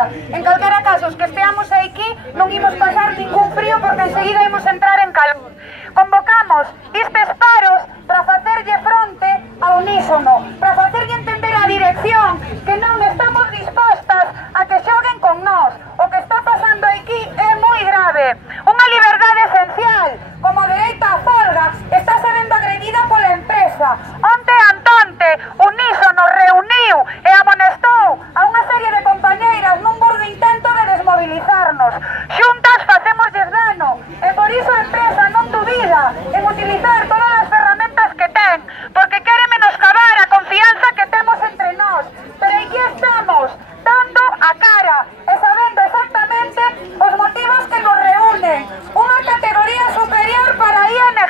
casa. En calquera caso, os que esteamos aquí non imos pasar ningún frío porque enseguida imos entrar en calor. Convocamos estes paros para facerlle fronte a unísono, para facerlle entender á dirección que non estamos dispostas a que xoguen con nós. O que está pasando aquí é moi grave. Unha liberdade esencial, como a dereita a folga, está sendo agredida pola empresa. Onte Antante, unísono reuniu e amonestou a unha serie de compañeiras nun burdo intento de desmobilizarnos. Xuntas facémoslles dano e por iso a empresa non dubida en utilizar todas as ferramentas que ten, porque quere menoscabar a confianza que temos entre nós. Pero aquí estamos, dando a cara e sabendo exactamente os motivos que nos reúnen. Unha categoría superior para a ING,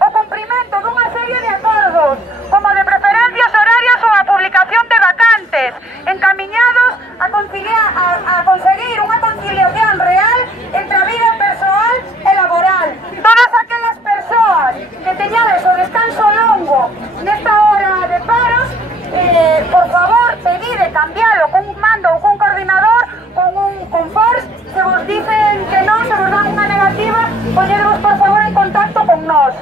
o cumprimento dunha serie de acordos, como de preferencias horarias ou a publicación de vacantes, encamiñados a conseguir unha conciliación real entre a vida persoal e laboral. Todas aquelas persoas que teñades o descanso longo nesta hora de paros, por favor, pedide cambialo cun mando ou cun coordinador, con Force. Se vos dicen que non, se vos dan unha negativa, poñedevos por favor en contacto con nós.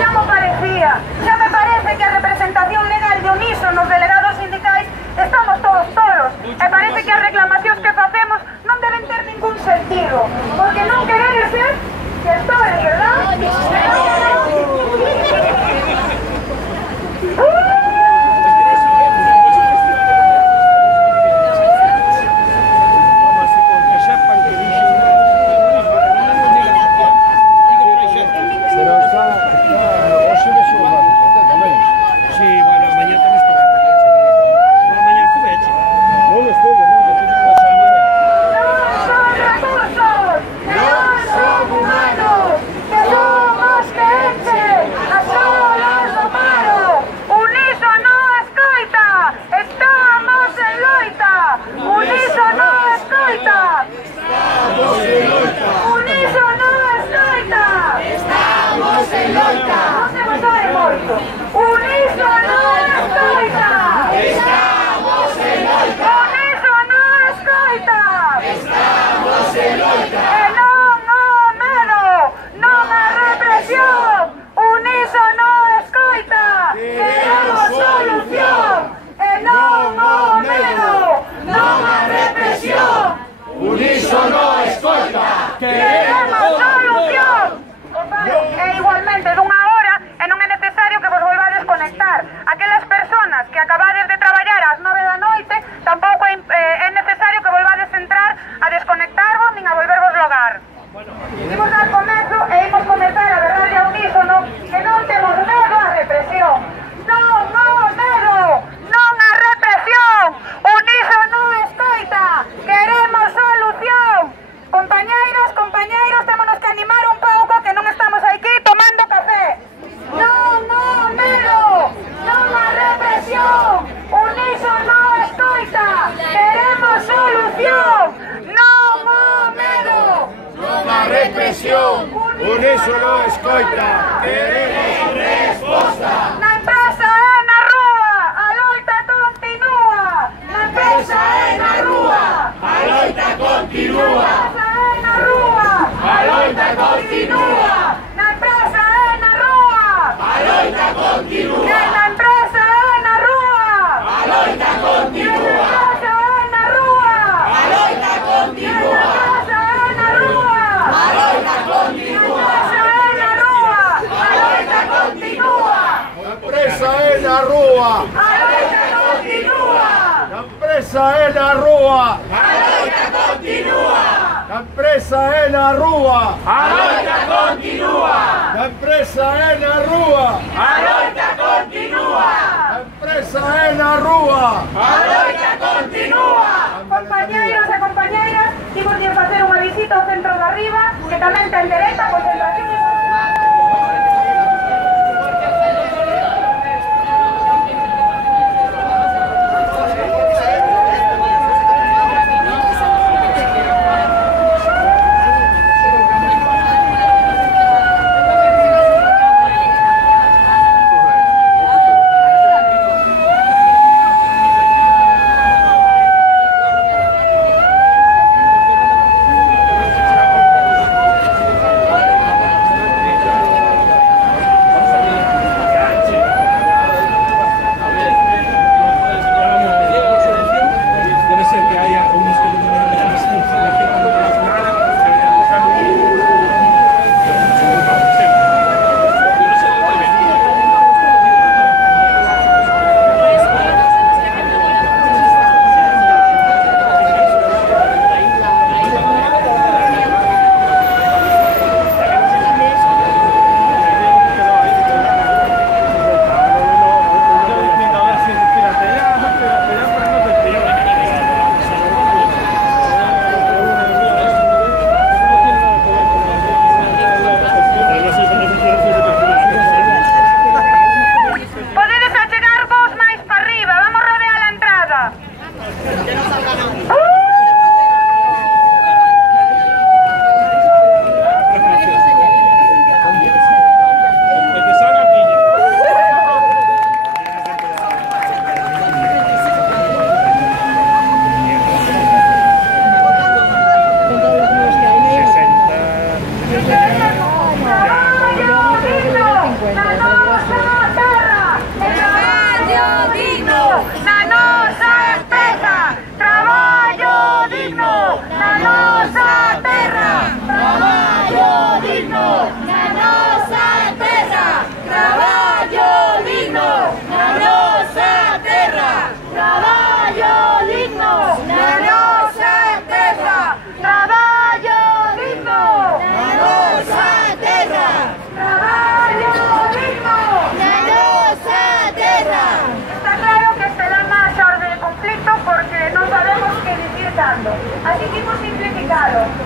Xa me parece que a representación legal de unísono, os delegados sindicais, estamos todos tolos, e parece que as reclamacións que facemos non deben ter ningún sentido, porque non queredes ser gestores, verdad? Unísono escoita, queremos resposta. Na empresa e na rúa, a loita continúa. Na empresa e na rúa, a loita continúa. Na empresa e na rúa, a loita continúa. Na empresa e na rúa, a loita continúa. Na empresa e na rúa, a loita continúa. Na rúa, a loita continúa. Empresa na rúa! A loita continúa! A empresa na rúa! A loita continúa! A empresa na rúa! A loita continúa! A empresa na rúa! A loita continúa! A empresa na rúa! A loita continúa! Compañeiros e compañeiras, imos de facer unha visita ao centro de arriba, que tamén ten dereito a concentración e Así que hemos simplificado.